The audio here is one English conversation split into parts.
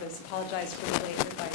artists apologize for the late goodbye.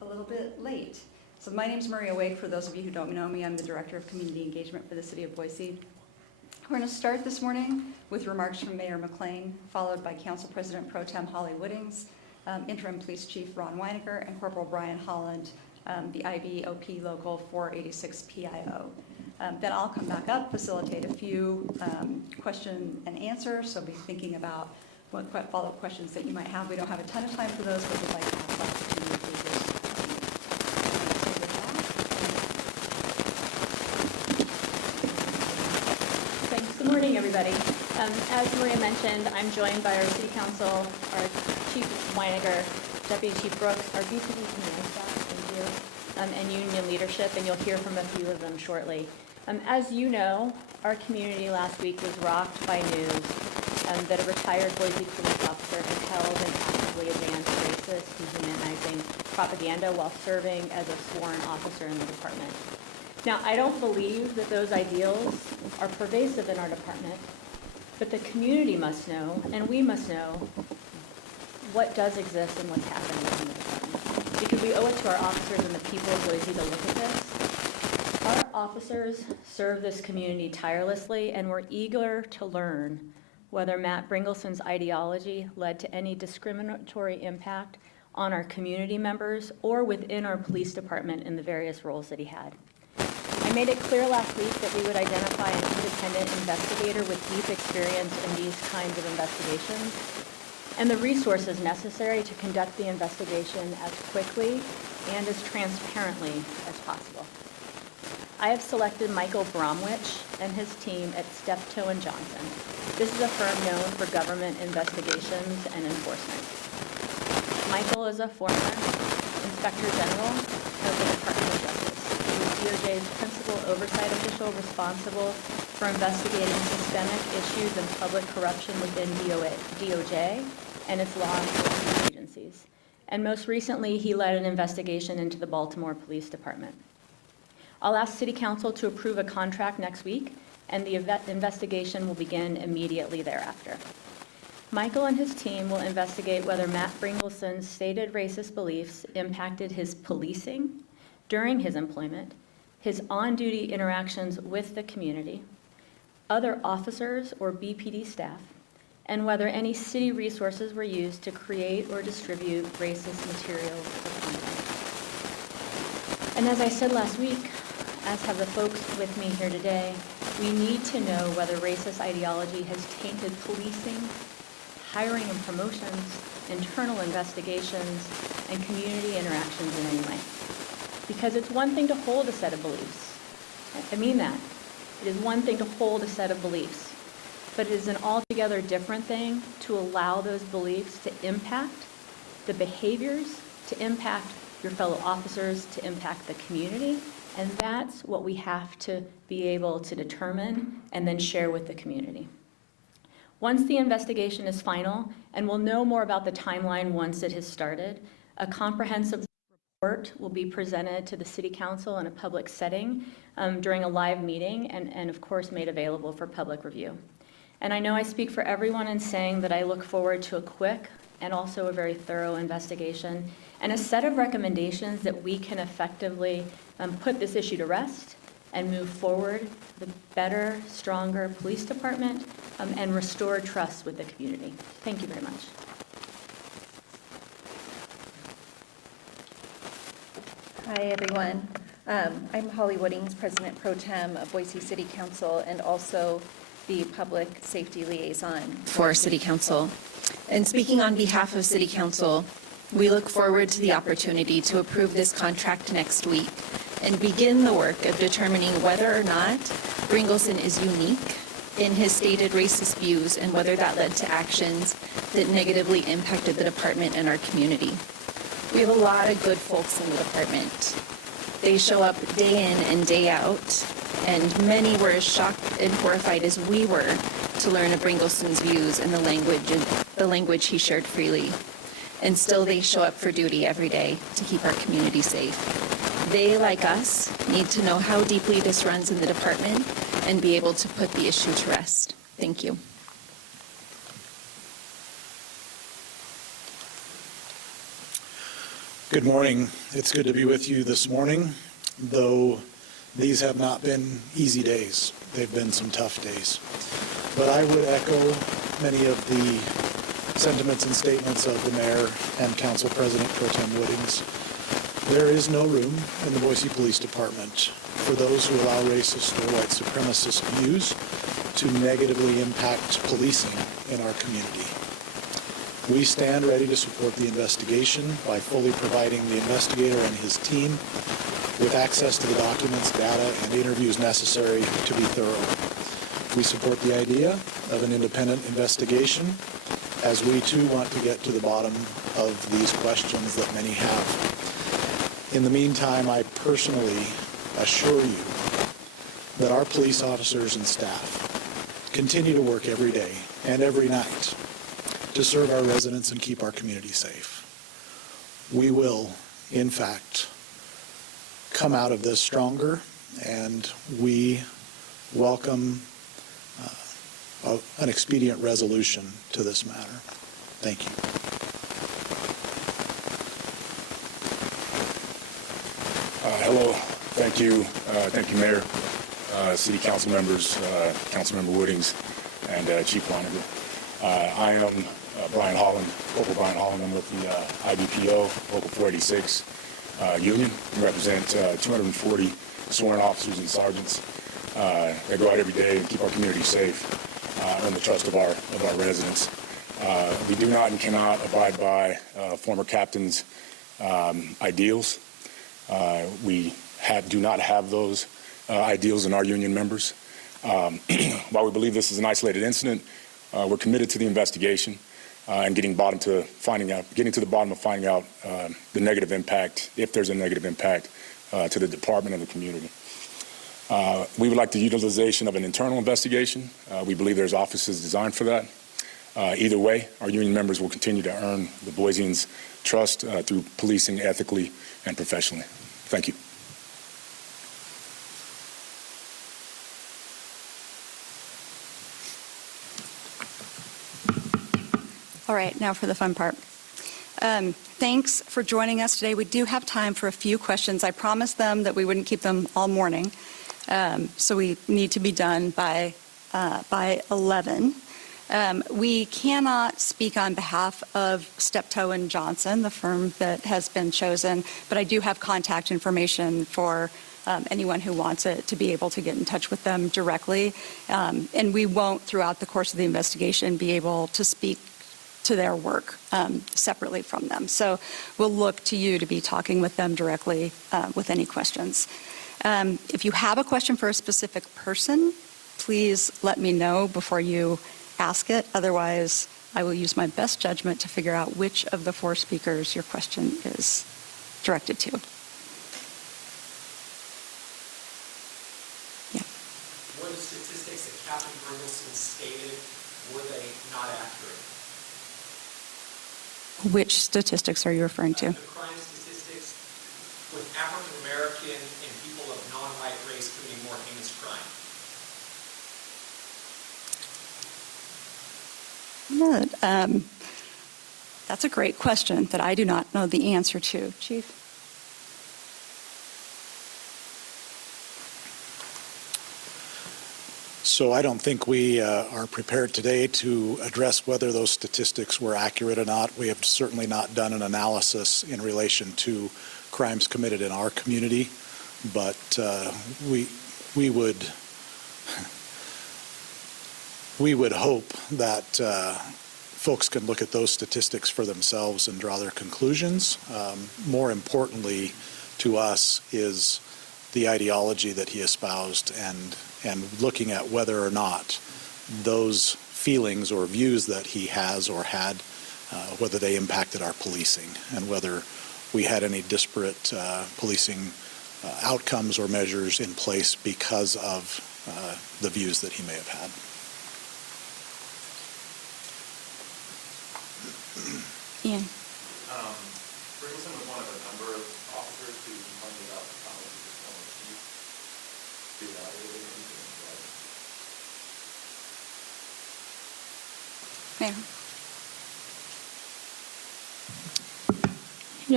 A little bit late. So my name is Maria Wake. For those of you who don't know me, I'm the Director of Community Engagement for the City of Boise. We're going to start this morning with remarks from Mayor McLean, followed by Council President Pro Tem Holly Woodings, Interim Police Chief Ron Weinecker, and Corporal Brian Holland, the IBOP Local 486 PIO. Then I'll come back up, facilitate a few question and answer, so be thinking about what follow-up questions that you might have. We don't have a ton of time for those, but we'd like to have the opportunity to do this. Thanks. Good morning, everybody. As Maria mentioned, I'm joined by our City Council, our Chief Weinecker, Deputy Chief Brooks, our BPD command staff, and union leadership, and you'll hear from a few of them shortly. As you know, our community last week was rocked by news that a retired Boise police officer had held and actively advanced racist, dehumanizing propaganda while serving as a sworn officer in the department. Now, I don't believe that those ideals are pervasive in our department, but the community must know, and we must know, what does exist and what's happening in the department. Because we owe it to our officers and the people of Boise to look at this. Our officers serve this community tirelessly, and we're eager to learn whether Matt Bringelson's ideology led to any discriminatory impact on our community members or within our police department in the various roles that he had. I made it clear last week that we would identify an independent investigator with deep experience in these kinds of investigations and the resources necessary to conduct the investigation as quickly and as transparently as possible. I have selected Michael Bromwich and his team at Steptoe & Johnson. This is a firm known for government investigations and enforcement. Michael is a former Inspector General of the Department of Justice. He was DOJ's principal oversight official responsible for investigating systemic issues and public corruption within DOJ and its law enforcement agencies. And most recently, he led an investigation into the Baltimore Police Department. I'll ask City Council to approve a contract next week, and the investigation will begin immediately thereafter. Michael and his team will investigate whether Matt Bringelson's stated racist beliefs impacted his policing during his employment, his on-duty interactions with the community, other officers or BPD staff, and whether any city resources were used to create or distribute racist materials or content. And as I said last week, as have the folks with me here today, we need to know whether racist ideology has tainted policing, hiring and promotions, internal investigations, and community interactions in any way. Because it's one thing to hold a set of beliefs. I mean that. It is one thing to hold a set of beliefs, but it is an altogether different thing to allow those beliefs to impact the behaviors, to impact your fellow officers, to impact the community. And that's what we have to be able to determine and then share with the community. Once the investigation is final, and we'll know more about the timeline once it has started, a comprehensive report will be presented to the City Council in a public setting during a live meeting and of course made available for public review. And I know I speak for everyone in saying that I look forward to a quick and also a very thorough investigation and a set of recommendations that we can effectively put this issue to rest and move forward with a better, stronger police department and restore trust with the community. Thank you very much. Hi, everyone. I'm Holly Woodings, President Pro Tem of Boise City Council and also the Public Safety Liaison for City Council. And speaking on behalf of City Council, we look forward to the opportunity to approve this contract next week and begin the work of determining whether or not Bringelson is unique in his stated racist views and whether that led to actions that negatively impacted the department and our community. We have a lot of good folks in the department. They show up day in and day out, and many were as shocked and horrified as we were to learn of Bringelson's views and the language he shared freely. And still they show up for duty every day to keep our community safe. They, like us, need to know how deeply this runs in the department and be able to put the issue to rest. Thank you. Good morning. It's good to be with you this morning, though these have not been easy days. They've been some tough days. But I would echo many of the sentiments and statements of the Mayor and Council President Pro Tem Woodings. There is no room in the Boise Police Department for those who allow racist or white supremacist views to negatively impact policing in our community. We stand ready to support the investigation by fully providing the investigator and his team with access to the documents, data, and interviews necessary to be thorough. We support the idea of an independent investigation, as we too want to get to the bottom of these questions that many have. In the meantime, I personally assure you that our police officers and staff continue to work every day and every night to serve our residents and keep our community safe. We will, in fact, come out of this stronger, and we welcome an expedient resolution to this matter. Thank you. Hello. Thank you. Thank you, Mayor, City Council members, Councilmember Woodings, and Chief Weiniger. I am Brian Holland, Corporal Brian Holland. I'm with the IBPO, Local 486 Union. We represent 240 sworn officers and sergeants that go out every day and keep our community safe, earn the trust of our residents. We do not and cannot abide by former captains' ideals. We do not have those ideals in our union members. While we believe this is an isolated incident, we're committed to the investigation and getting to the bottom of finding out the negative impact, if there's a negative impact, to the department and the community. We would like the utilization of an internal investigation. We believe there's offices designed for that. Either way, our union members will continue to earn the Boiseans' trust through policing ethically and professionally. Thank you. All right, now for the fun part. Thanks for joining us today. We do have time for a few questions. I promised them that we wouldn't keep them all morning, so we need to be done by 11. We cannot speak on behalf of Steptoe and Johnson, the firm that has been chosen, but I do have contact information for anyone who wants it to be able to get in touch with them directly. And we won't, throughout the course of the investigation, be able to speak to their work separately from them. So we'll look to you to be talking with them directly with any questions. If you have a question for a specific person, please let me know before you ask it. Otherwise, I will use my best judgment to figure out which of the four speakers your question is directed to. Yeah. Were the statistics that Captain Brindleson stated, were they not accurate? Which statistics are you referring to? The crime statistics with African American and people of non-white race committing more heinous crime. That's a great question that I do not know the answer to. Chief? So I don't think we are prepared today to address whether those statistics were accurate or not. We have certainly not done an analysis in relation to crimes committed in our community, but we would hope that folks can look at those statistics for themselves and draw their conclusions. More importantly to us is the ideology that he espoused and looking at whether or not those feelings or views that he has or had, whether they impacted our policing and whether we had any disparate policing outcomes or measures in place because of the views that he may have had. Ian? Brindleson was one of a number of officers who complained about the comments of his former chief. Who evaluated anything like that. Mayor?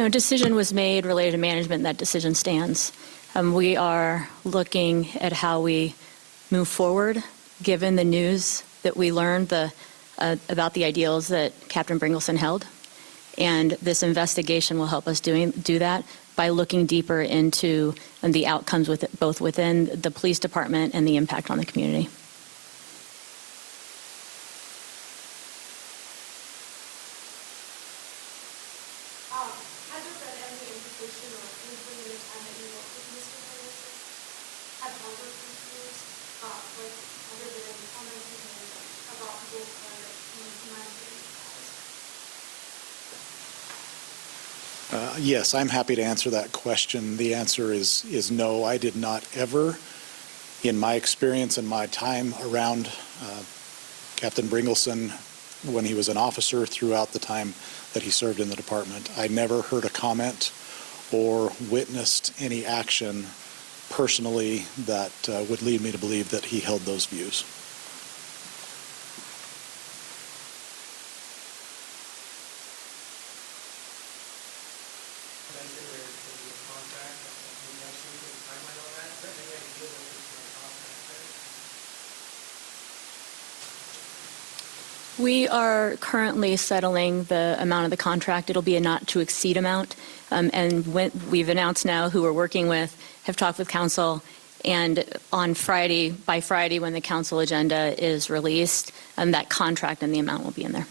decision was made related to management, and that decision stands. We are looking at how we move forward, given the news that we learned about the ideals that Captain Bringleson held. And this investigation will help us do that by looking deeper into the outcomes both within the police department and the impact on the community. Has there been any implication or anything in the time that you worked with Mr. Bringleson at Harvard these years? Like, have there been any comments you made about people of color that he might have been surprised? Yes, I'm happy to answer that question. The answer is no. I did not ever, in my experience and my time around Captain Bringleson when he was an officer throughout the time that he served in the department, I never heard a comment or witnessed any action personally that would lead me to believe that he held those views. We are currently settling the amount of the contract. It'll be a not-to-exceed amount. And we've announced now who we're working with, have talked with council, and on Friday, by Friday when the council agenda is released, that contract and the amount will be in there.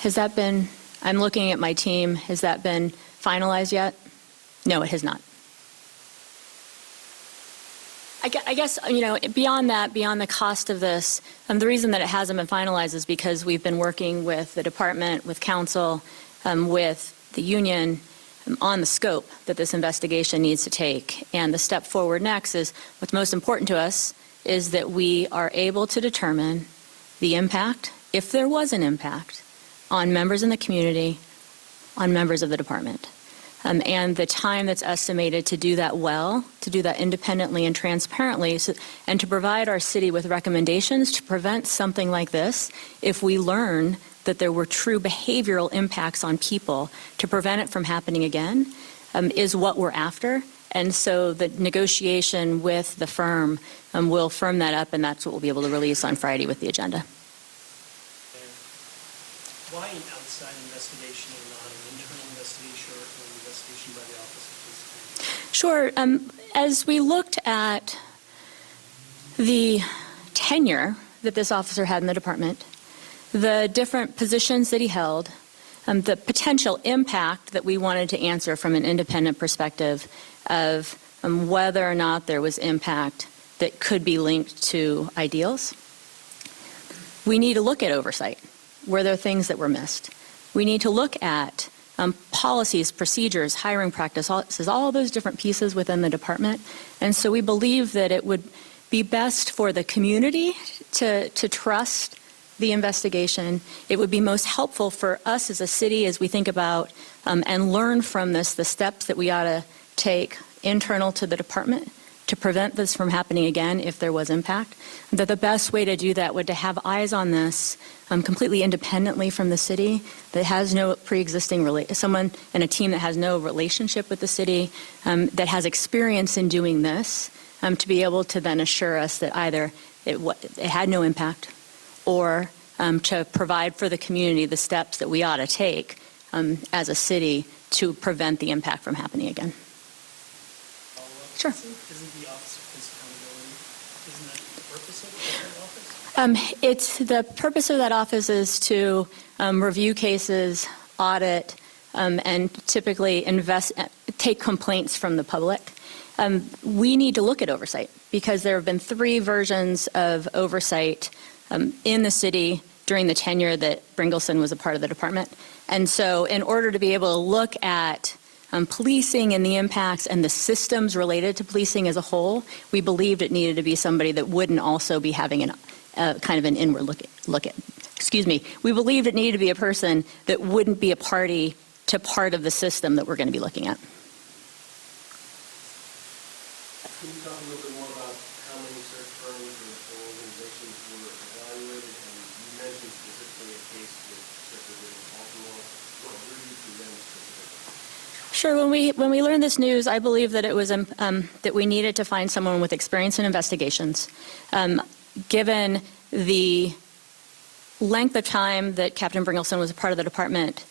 Has that been, I'm looking at my team, has that been finalized yet? No, it has not. I guess, beyond that, beyond the cost of this, the reason that it hasn't been finalized is because we've been working with the department, with council, with the union on the scope that this investigation needs to take. And the step forward next is, what's most important to us is that we are able to determine the impact, if there was an impact, on members in the community, on members of the department. And the time that's estimated to do that well, to do that independently and transparently, and to provide our city with recommendations to prevent something like this if we learn that there were true behavioral impacts on people, to prevent it from happening again, is what we're after. And so the negotiation with the firm will firm that up, and that's what we'll be able to release on Friday with the agenda. Why an outside investigation and not an internal investigation or an investigation by the Office of Police Accounting? Sure. As we looked at the tenure that this officer had in the department, the different positions that he held, the potential impact that we wanted to answer from an independent perspective of whether or not there was impact that could be linked to ideals, we need to look at oversight. Were there things that were missed? We need to look at policies, procedures, hiring practices, all those different pieces within the department. And so we believe that it would be best for the community to trust the investigation. It would be most helpful for us as a city as we think about and learn from this the steps that we ought to take internal to the department to prevent this from happening again if there was impact. That the best way to do that would to have eyes on this completely independently from the city, that has no pre-existing someone and a team that has no relationship with the city, that has experience in doing this, to be able to then assure us that either it had no impact, or to provide for the community the steps that we ought to take as a city to prevent the impact from happening again. Sure. Isn't the Office of Police Accountability, isn't that the purpose of that office? The purpose of that office is to review cases, audit, and typically take complaints from the public. We need to look at oversight because there have been 3 versions of oversight in the city during the tenure that Bringleson was a part of the department. And so in order to be able to look at policing and the impacts and the systems related to policing as a whole, we believed it needed to be somebody that wouldn't also be having kind of an inward look at. We believed it needed to be a person that wouldn't be a party to part of the system that we're going to be looking at. Can you talk a little bit more about how many search firms or organizations were evaluated? And you mentioned specifically a case with Secretary Baltimore. Sure. When we learned this news, I believe that it was that we needed to find someone with experience in investigations. Given the length of time that Captain Bringleson was a part of the department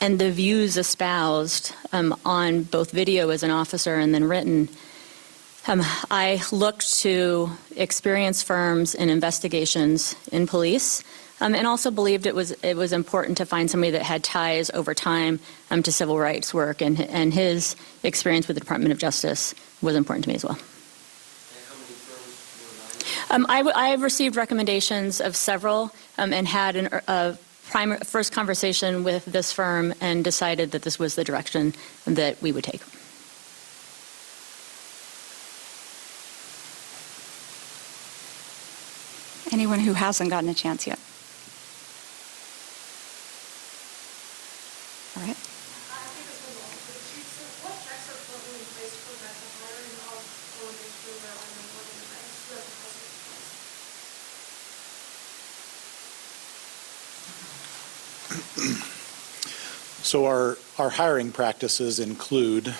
and the views espoused on both video as an officer and then written, I looked to experienced firms in investigations in police, and also believed it was important to find somebody that had ties over time to civil rights work, and his experience with the Department of Justice was important to me as well. And how many firms were evaluated? I have received recommendations of several, and had a first conversation with this firm and decided that this was the direction that we would take. Anyone who hasn't gotten a chance yet? All right. I think this one will also chief. So what checks are currently in place to prevent the hiring of foreigners who are unemployed immigrants who have deposited funds? So our hiring practices include,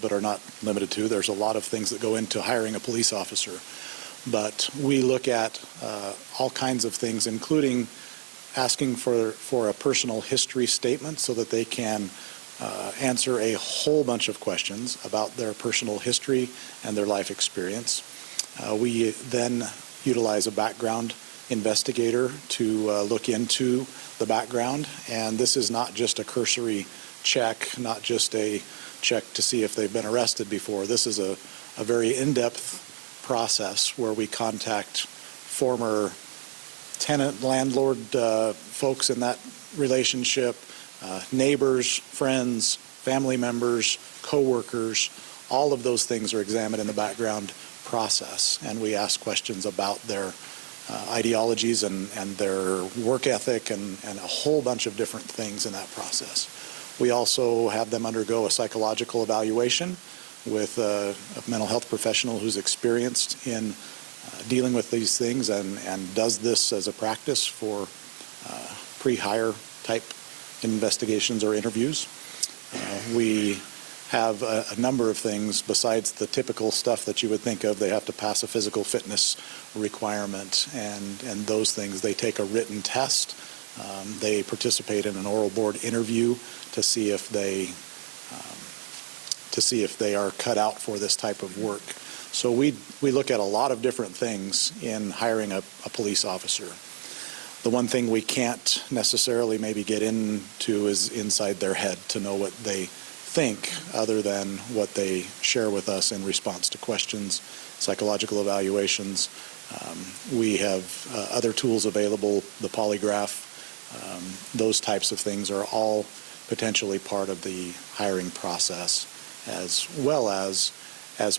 but are not limited to, there's a lot of things that go into hiring a police officer. But we look at all kinds of things, including asking for a personal history statement so that they can answer a whole bunch of questions about their personal history and their life experience. We then utilize a background investigator to look into the background, and this is not just a cursory check, not just a check to see if they've been arrested before. This is a very in-depth process where we contact former tenant, landlord folks in that relationship, neighbors, friends, family members, co-workers. All of those things are examined in the background process, and we ask questions about their ideologies and their work ethic and a whole bunch of different things in that process. We also have them undergo a psychological evaluation with a mental health professional who's experienced in dealing with these things and does this as a practice for pre-hire type investigations or interviews. We have a number of things besides the typical stuff that you would think of. They have to pass a physical fitness requirement and those things. They take a written test. They participate in an oral board interview to see if they are cut out for this type of work. So we look at a lot of different things in hiring a police officer. The one thing we can't necessarily maybe get into is inside their head to know what they think, other than what they share with us in response to questions, psychological evaluations. We have other tools available, the polygraph. Those types of things are all potentially part of the hiring process, as well as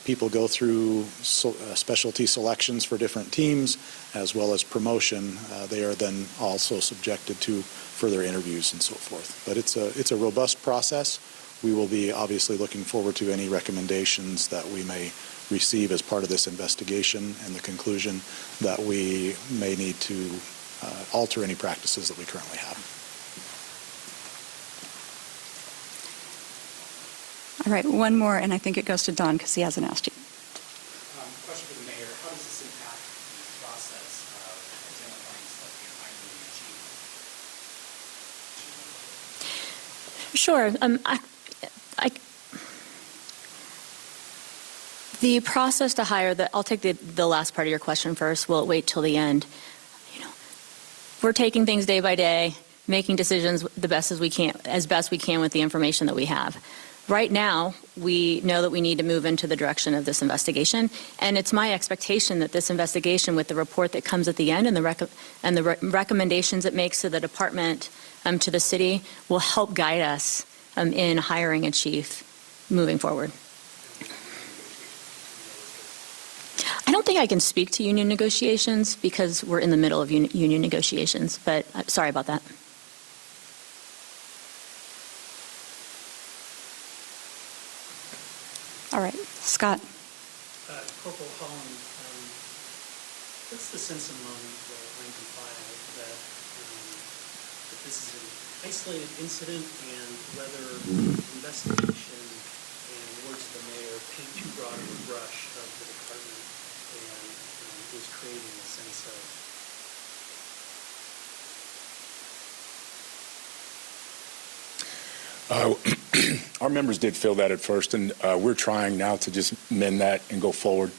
people go through specialty selections for different teams, as well as promotion, they are then also subjected to further interviews and so forth. But it's a robust process. We will be obviously looking forward to any recommendations that we may receive as part of this investigation, and the conclusion that we may need to alter any practices that we currently have. All right, one more, and I think it goes to Don because he hasn't asked you. Question for the mayor. How does this impact the process of identifying stuff behind the chief? Sure. The process to hire, I'll take the last part of your question first. Will it wait till the end? We're taking things day by day, making decisions as best we can with the information that we have. Right now, we know that we need to move into the direction of this investigation, and it's my expectation that this investigation, with the report that comes at the end and the recommendations it makes to the department, to the city, will help guide us in hiring a chief moving forward. I don't think I can speak to union negotiations because we're in the middle of union negotiations, but sorry about that. All right, Scott. Corporal Holland, what's the sense among the rank and file that the this is an isolated incident and whether investigation and words of the mayor paint too broad of a brush of the department and is creating a sense of Our members did feel that at first, and we're trying now to just mend that and go forward.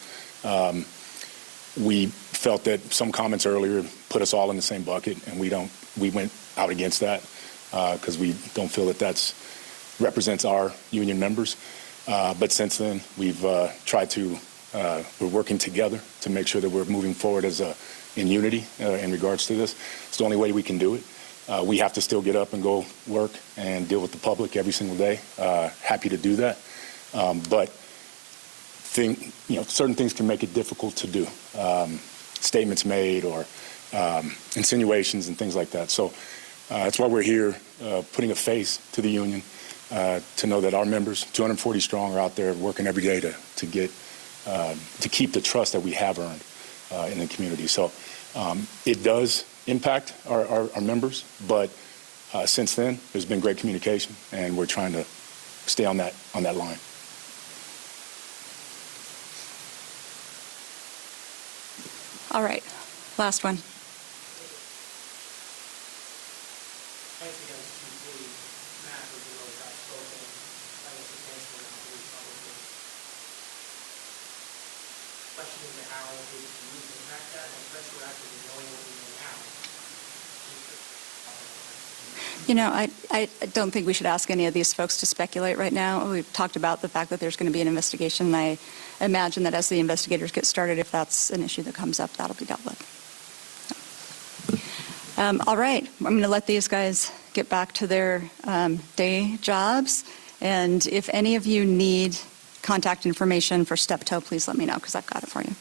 We felt that some comments earlier put us all in the same bucket, and we went out against that because we don't feel that that's represents our union members. But since then, we've tried to, we're working together to make sure that we're moving forward in unity in regards to this. It's the only way we can do it. We have to still get up and go work and deal with the public every single day. Happy to do that. But certain things can make it difficult to do. Statements made or insinuations and things like that. So that's why we're here putting a face to the union to know that our members, 240 strong, are out there working every day to keep the trust that we have earned in the community. So it does impact our members, but since then there's been great communication, and we're trying to stay on that line. All right, last one. Thanks again to Chief Matt for being really outspoken. I was against the police publicly. Questioning the how we can use and impact that, and especially after knowing what we know now. You know, I don't think we should ask any of these folks to speculate right now. We've talked about the fact that there's going to be an investigation. I imagine that as the investigators get started, if that's an issue that comes up, that'll be dealt with. All right, I'm going to let these guys get back to their day jobs. And if any of you need contact information for Steptoe, please let me know, because I've got it for you.